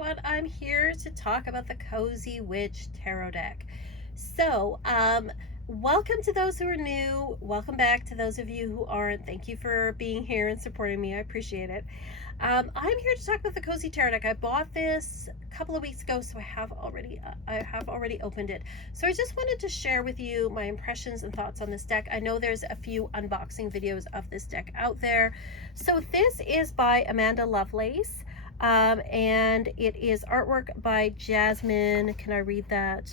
everyone. I'm here to talk about the Cozy Witch Tarot deck. So, welcome to those who are new. Welcome back to those of you who aren't. Thank you for being here and supporting me. I appreciate it. I'm here to talk about the Cozy Tarot deck. I bought this a couple of weeks ago, so I have already opened it. So I just wanted to share with you my impressions and thoughts on this deck. I know there's a few unboxing videos of this deck out there. So this is by Amanda Lovelace. And it is artwork by Jasmine. Can I read that?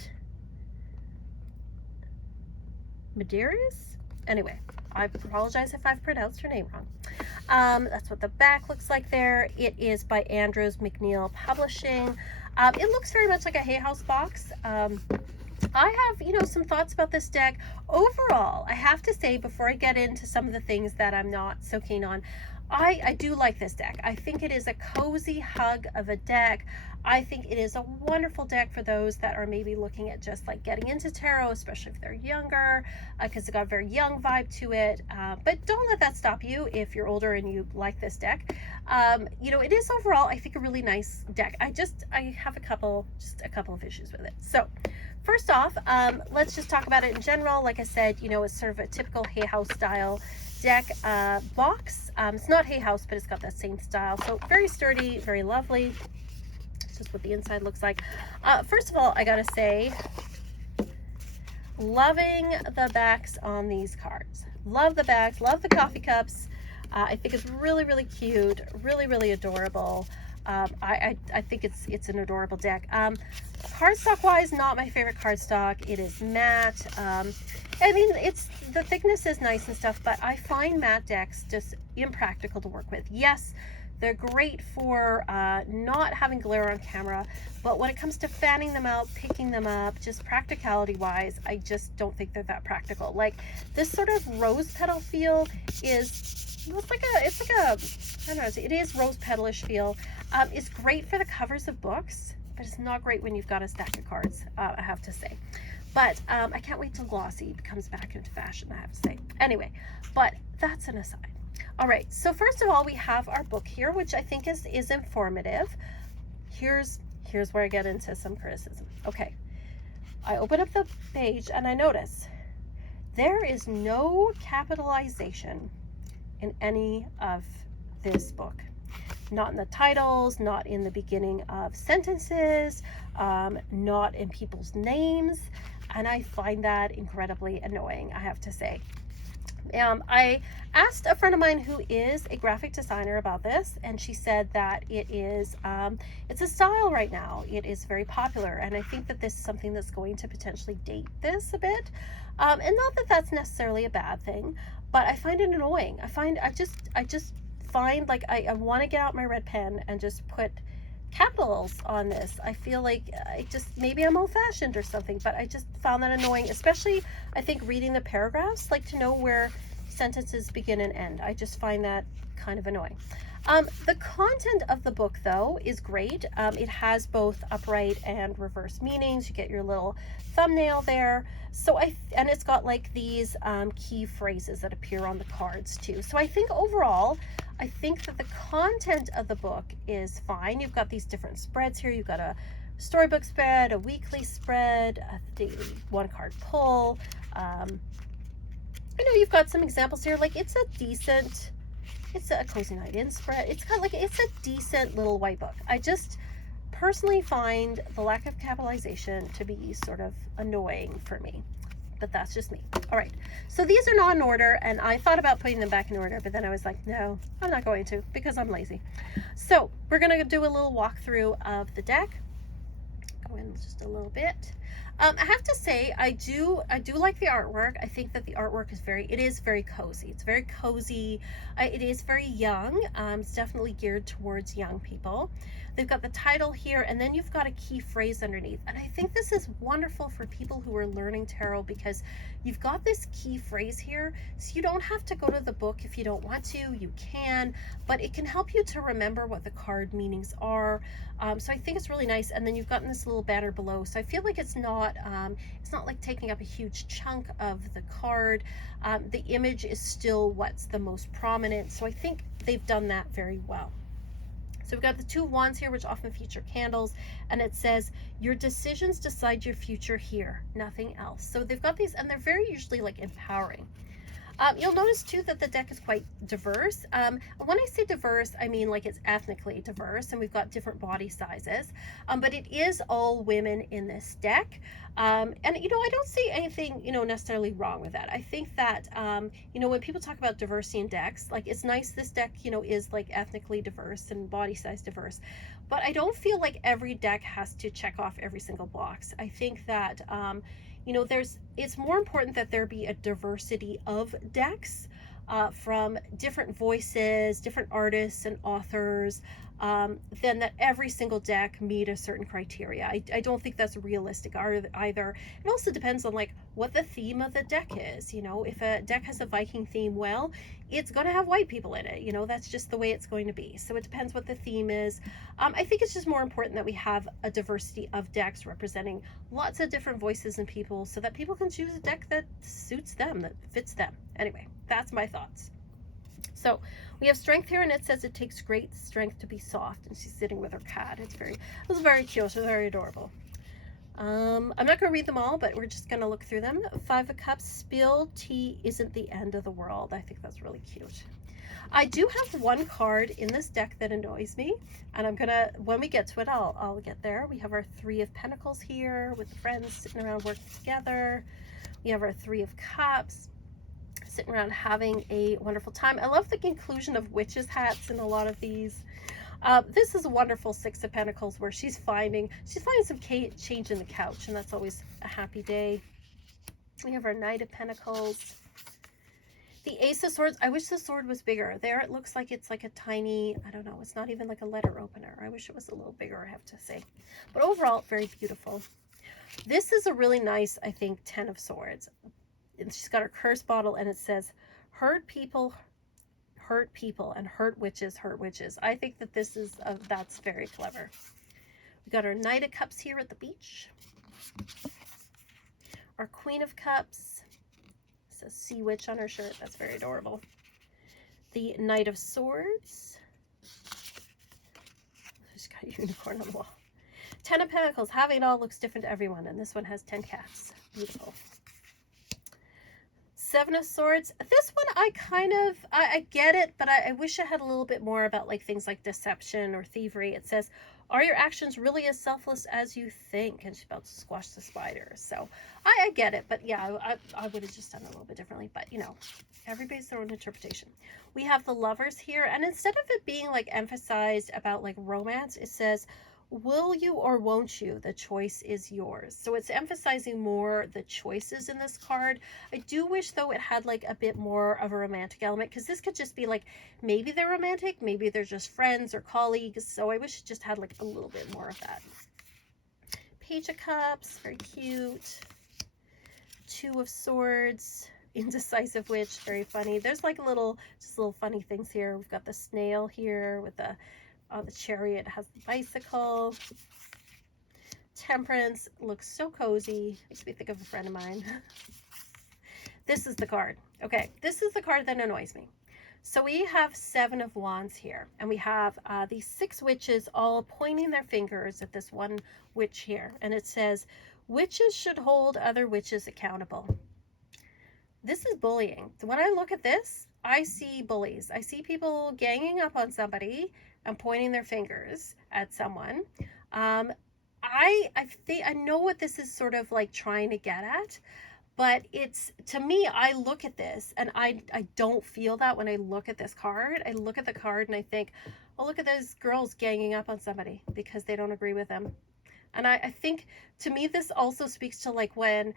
Medeiros? Anyway, I apologize if I've pronounced her name wrong. That's what the back looks like there. It is by Andrews McNeil Publishing. It looks very much like a Hay House box. I have, some thoughts about this deck. Overall, I have to say, before I get into some of the things that I'm not so keen on, I do like this deck. I think it is a cozy hug of a deck. I think it is a wonderful deck for those that are maybe looking at just like getting into tarot, especially if they're younger, because it's got a very young vibe to it. But don't let that stop you if you're older and you like this deck. It is overall, I think, a really nice deck. I have a couple of issues with it. So first off, let's just talk about it in general. Like I said, it's sort of a typical Hay House style deck box. It's not Hay House, but it's got that same style. So very sturdy, very lovely. This is what the inside looks like. First of all, I gotta say, loving the backs on these cards. Love the backs, love the coffee cups. I think it's really, really cute, really, really adorable. I think it's an adorable deck. Cardstock wise, not my favorite cardstock. It is matte. I mean, the thickness is nice and stuff, but I find matte decks just impractical to work with. Yes, they're great for not having glare on camera, but when it comes to fanning them out, picking them up, just practicality wise, I just don't think they're that practical. Like this sort of rose petal feel is, I don't know, it is rose petalish feel. It's great for the covers of books, but it's not great when you've got a stack of cards, I have to say. But I can't wait till glossy comes back into fashion, I have to say. Anyway, but that's an aside. All right, so first of all, we have our book here, which I think is informative. Here's where I get into some criticism. Okay, I open up the page and I notice there is no capitalization in any of this book. Not in the titles, not in the beginning of sentences, not in people's names, and I find that incredibly annoying, I have to say. I asked a friend of mine who is a graphic designer about this, and she said that it is it's a style right now. It is very popular, and I think that this is something that's going to potentially date this a bit. And not that that's necessarily a bad thing, but I find it annoying. I just find like I want to get out my red pen and just put capitals on this. I feel like maybe I'm old-fashioned or something, but I just found that annoying, especially I think reading the paragraphs, like to know where sentences begin and end. I just find that kind of annoying. The content of the book though is great. It has both upright and reverse meanings. You get your little thumbnail there. So and it's got like these key phrases that appear on the cards too. So I think overall, I think that the content of the book is fine. You've got these different spreads here. You've got a storybook spread, a weekly spread, a daily one card pull. You've got some examples here. Like it's a cozy night in spread. It's a decent little white book. I just personally find the lack of capitalization to be sort of annoying for me, but that's just me. All right, so these are not in order, and I thought about putting them back in order, but then I was like, no, I'm not going to, because I'm lazy. So we're gonna do a little walkthrough of the deck. Go in just a little bit. I have to say, I do like the artwork. I think that the artwork is very cozy. It's very cozy. It is very young. It's definitely geared towards young people. They've got the title here, and then you've got a key phrase underneath. And I think this is wonderful for people who are learning tarot, because you've got this key phrase here, so you don't have to go to the book if you don't want to. You can, but it can help you to remember what the card meanings are. So I think it's really nice. And then you've gotten this little banner below, so I feel like it's not like taking up a huge chunk of the card. The image is still what's the most prominent, so I think they've done that very well. So we've got the Two of Wands here, which often feature candles, and it says, your decisions decide your future here, nothing else. So they've got these, and they're very usually like empowering. You'll notice too that the deck is quite diverse. When I say diverse, I mean like it's ethnically diverse, and we've got different body sizes, but it is all women in this deck. And you know, I don't see anything, you know, necessarily wrong with that. I think that, you know, when people talk about diversity in decks, like it's nice this deck, you know, is like ethnically diverse and body size diverse, but I don't feel like every deck has to check off every single box. I think that, you know, it's more important that there be a diversity of decks, from different voices, different artists and authors, than that every single deck meet a certain criteria. I don't think that's realistic either. It also depends on like what the theme of the deck is. You know, if a deck has a Viking theme, well, it's going to have white people in it. You know, that's just the way it's going to be. So it depends what the theme is. I think it's just more important that we have a diversity of decks representing lots of different voices and people, so that people can choose a deck that suits them, that fits them. Anyway, that's my thoughts. So we have strength here, and it says it takes great strength to be soft, and she's sitting with her cat. It's very cute. It's very adorable. I'm not going to read them all, but we're just going to look through them. Five of Cups, spilled tea isn't the end of the world. I think that's really cute. I do have one card in this deck that annoys me, and I'm gonna, when we get to it, I'll get there. We have our Three of Pentacles here with friends sitting around working together. We have our Three of Cups, sitting around having a wonderful time. I love the inclusion of witches' hats in a lot of these. This is a wonderful Six of Pentacles where she's finding some change in the couch, and that's always a happy day. We have our Knight of Pentacles. The Ace of Swords, I wish the sword was bigger. There it looks like it's like a tiny, I don't know, it's not even like a letter opener. I wish it was a little bigger, I have to say. But overall, very beautiful. This is a really nice, I think, Ten of Swords. And she's got her curse bottle, and it says, hurt people, and hurt witches, hurt witches. I think that this is, that's very clever. We got our Knight of Cups here at the beach. Our Queen of Cups. Says Sea Witch on her shirt. That's very adorable. The Knight of Swords. She's got a unicorn on the wall. Ten of Pentacles. Having it all looks different to everyone, and this one has 10 cats. Beautiful. Seven of Swords. This one I get it, but I wish I had a little bit more about like things like deception or thievery. It says, are your actions really as selfless as you think? And she's about to squash the spiders. So I get it, but yeah, I would have just done it a little bit differently. But you know, everybody's their own interpretation. We have the Lovers here, and instead of it being like emphasized about like romance, it says, will you or won't you? The choice is yours. So it's emphasizing more the choices in this card. I do wish though it had like a bit more of a romantic element, because this could just be like, maybe they're romantic, maybe they're just friends or colleagues. So I wish it just had like a little bit more of that. Page of Cups, very cute. Two of Swords, Indecisive Witch, very funny. There's like just little funny things here. We've got the snail here with the Chariot has the bicycle. Temperance looks so cozy. Makes me think of a friend of mine. This is the card. Okay, this is the card that annoys me. So we have Seven of Wands here, and we have these 6 witches all pointing their fingers at this one witch here, and it says, witches should hold other witches accountable. This is bullying. When I look at this, I see bullies. I see people ganging up on somebody and pointing their fingers at someone. I know what this is sort of like trying to get at, but it's, to me, I look at this and I don't feel that when I look at this card. I look at the card and I think, oh, look at those girls ganging up on somebody because they don't agree with them. And I think, to me, this also speaks to like when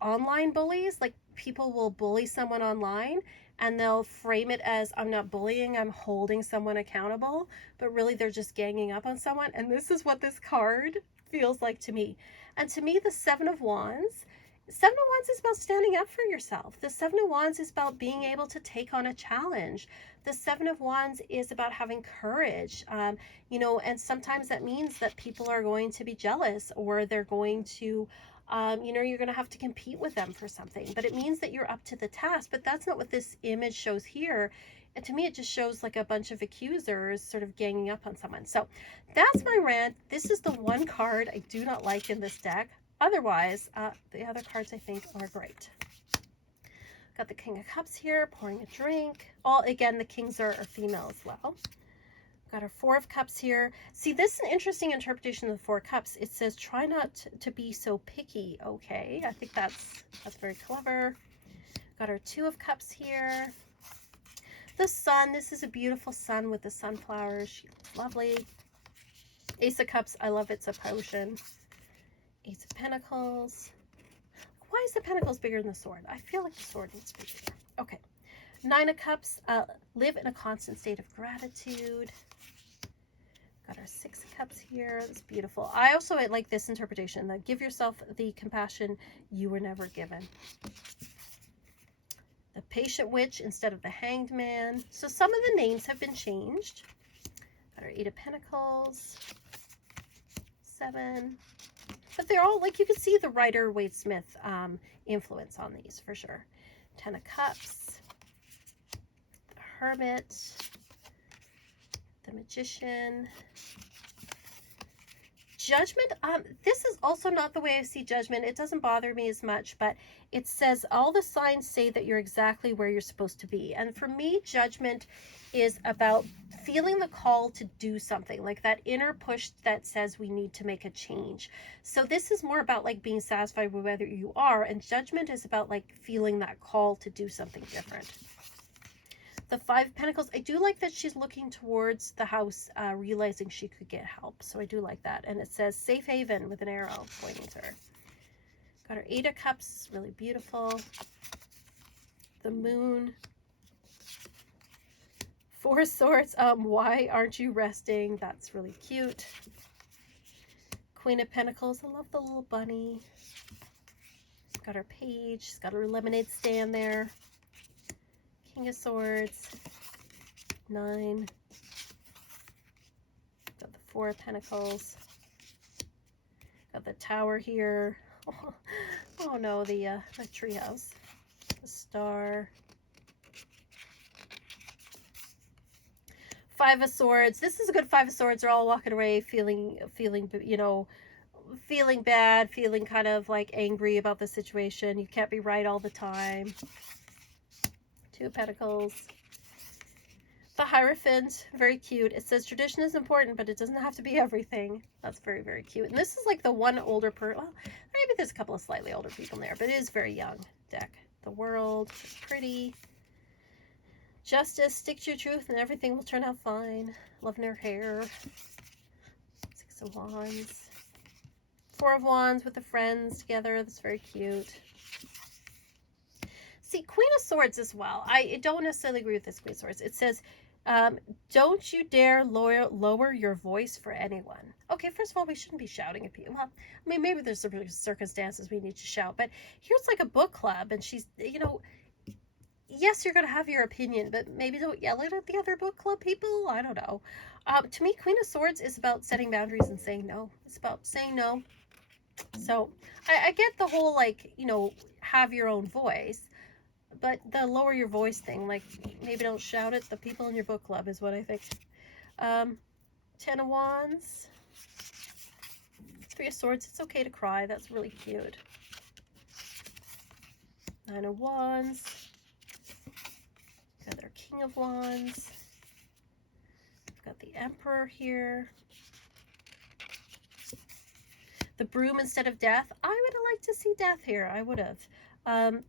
online bullies, like people will bully someone online and they'll frame it as, I'm not bullying, I'm holding someone accountable, but really they're just ganging up on someone. And this is what this card feels like to me. And to me, the Seven of Wands is about standing up for yourself. The Seven of Wands is about being able to take on a challenge. The Seven of Wands is about having courage, you know, and sometimes that means that people are going to be jealous, or they're going to, you know, you're going to have to compete with them for something, but it means that you're up to the task. But that's not what this image shows here. And to me, it just shows like a bunch of accusers sort of ganging up on someone. So that's my rant. This is the one card I do not like in this deck. Otherwise, the other cards I think are great. Got the King of Cups here, pouring a drink. All, again, the kings are female as well. Got our Four of Cups here. See, this is an interesting interpretation of the Four of Cups. It says, try not to be so picky. Okay, I think that's very clever. Got our Two of Cups here. The sun, this is a beautiful sun with the sunflowers. She looks lovely. Ace of Cups, I love it's a potion. Ace of Pentacles. Why is the Pentacles bigger than the sword? I feel like the sword needs to be bigger. Okay. Nine of Cups, live in a constant state of gratitude. Got our Six of Cups here. It's beautiful. I also like this interpretation, that give yourself the compassion you were never given. The Patient Witch instead of the Hanged Man. So some of the names have been changed. Got our Eight of Pentacles. Seven. But they're all, like, you can see the Rider-Waite Smith influence on these for sure. Ten of Cups. The Hermit. The Magician. Judgment, this is also not the way I see Judgment. It doesn't bother me as much, but it says all the signs say that you're exactly where you're supposed to be. And for me, Judgment is about feeling the call to do something, like that inner push that says we need to make a change. So this is more about like being satisfied with whether you are, and Judgment is about like feeling that call to do something different. The Five of Pentacles, I do like that she's looking towards the house, realizing she could get help. So I do like that. And it says safe haven with an arrow pointing to her. Got her Eight of Cups, really beautiful. The Moon. Four of Swords, why aren't you resting? That's really cute. Queen of Pentacles, I love the little bunny. Got her Page, she's got her lemonade stand there. King of Swords, 9. Got the Four of Pentacles. Got the Tower here. Oh no, the treehouse. The Star. Five of Swords. This is a good Five of Swords. They're all walking away feeling, you know, feeling bad, feeling kind of like angry about the situation. You can't be right all the time. Two of Pentacles. The Hierophant, very cute. It says tradition is important, but it doesn't have to be everything. That's very, very cute. And this is like the one older well, maybe there's a couple of slightly older people in there, but it is very young deck. The World, pretty. Justice, stick to your truth and everything will turn out fine. Loving her hair. Six of Wands. Four of Wands with the friends together. That's very cute. See, Queen of Swords as well. I don't necessarily agree with this Queen of Swords. It says, don't you dare lower your voice for anyone. Okay, first of all, we shouldn't be shouting at people. Well, I mean, maybe there's some circumstances we need to shout, but here's like a book club, and she's, you know, yes, you're going to have your opinion, but maybe don't yell it at the other book club people. I don't know. To me, Queen of Swords is about setting boundaries and saying no. It's about saying no. So I get the whole, like, you know, have your own voice. But the lower your voice thing, like, maybe don't shout at the people in your book club is what I think. Ten of Wands. Three of Swords. It's okay to cry. That's really cute. Nine of Wands. Got our King of Wands. We've got the Emperor here. The Broom instead of Death. I would have liked to see Death here. I would have.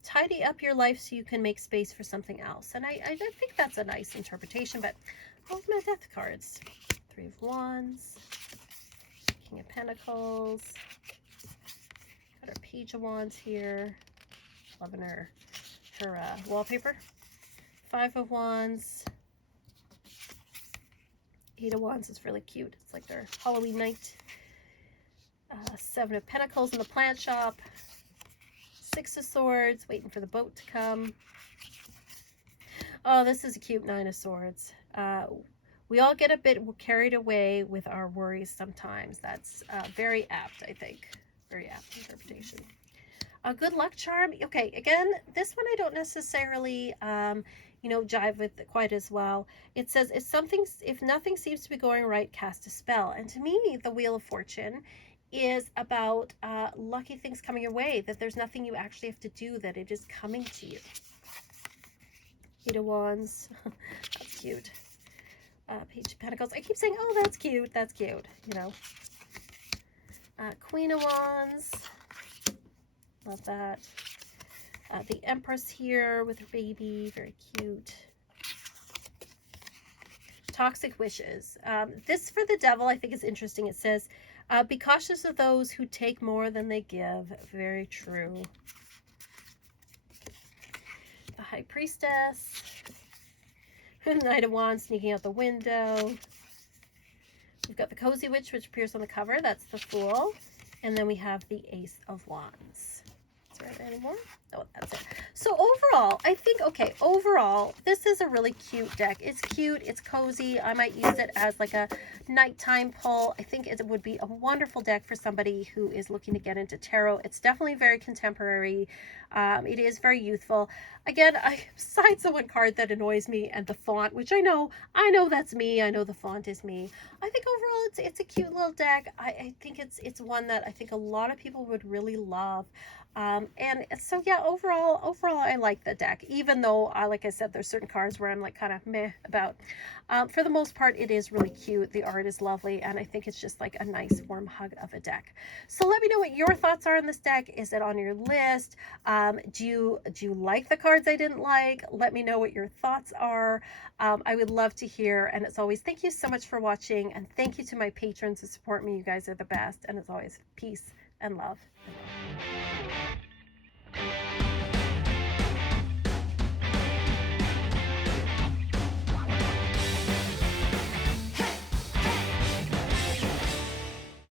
Tidy up your life so you can make space for something else. And I think that's a nice interpretation, but all of my Death cards. Three of Wands. King of Pentacles. Got our Page of Wands here. Loving her wallpaper. Five of Wands. Eight of Wands is really cute. It's like their Halloween night. Seven of Pentacles in the plant shop. Six of Swords, waiting for the boat to come. Oh, this is a cute Nine of Swords. We all get a bit carried away with our worries sometimes. That's very apt, I think. Very apt interpretation. A good luck charm. Okay, again, this one I don't necessarily jive with it quite as well. It says, if nothing seems to be going right, cast a spell. And to me, the Wheel of Fortune is about lucky things coming your way, that there's nothing you actually have to do, that it is coming to you. Eight of Wands. That's cute. Page of Pentacles. I keep saying, oh, that's cute. That's cute. Queen of Wands. Love that. The Empress here with her baby. Very cute. Toxic Wishes. This for the Devil I think is interesting. It says, be cautious of those who take more than they give. Very true. The High Priestess. Knight of Wands sneaking out the window. We've got the Cozy Witch, which appears on the cover. That's the Fool. And then we have the Ace of Wands. Is there any more? Oh, that's it. So overall, I think, okay, overall, this is a really cute deck. It's cute. It's cozy. I might use it as like a nighttime pull. I think it would be a wonderful deck for somebody who is looking to get into tarot. It's definitely very contemporary. It is very youthful. Again, besides the one card that annoys me and the font, which I know that's me. I know the font is me. I think overall it's a cute little deck. I think it's one that I think a lot of people would really love. And so yeah, overall I like the deck, even though like I said, there's certain cards where I'm like kind of meh about. For the most part, it is really cute. The art is lovely, and I think it's just like a nice warm hug of a deck. So let me know what your thoughts are on this deck. Is it on your list? Do you like the cards I didn't like? Let me know what your thoughts are. I would love to hear. And as always, thank you so much for watching, and thank you to my patrons who support me. You guys are the best. And as always, peace and love.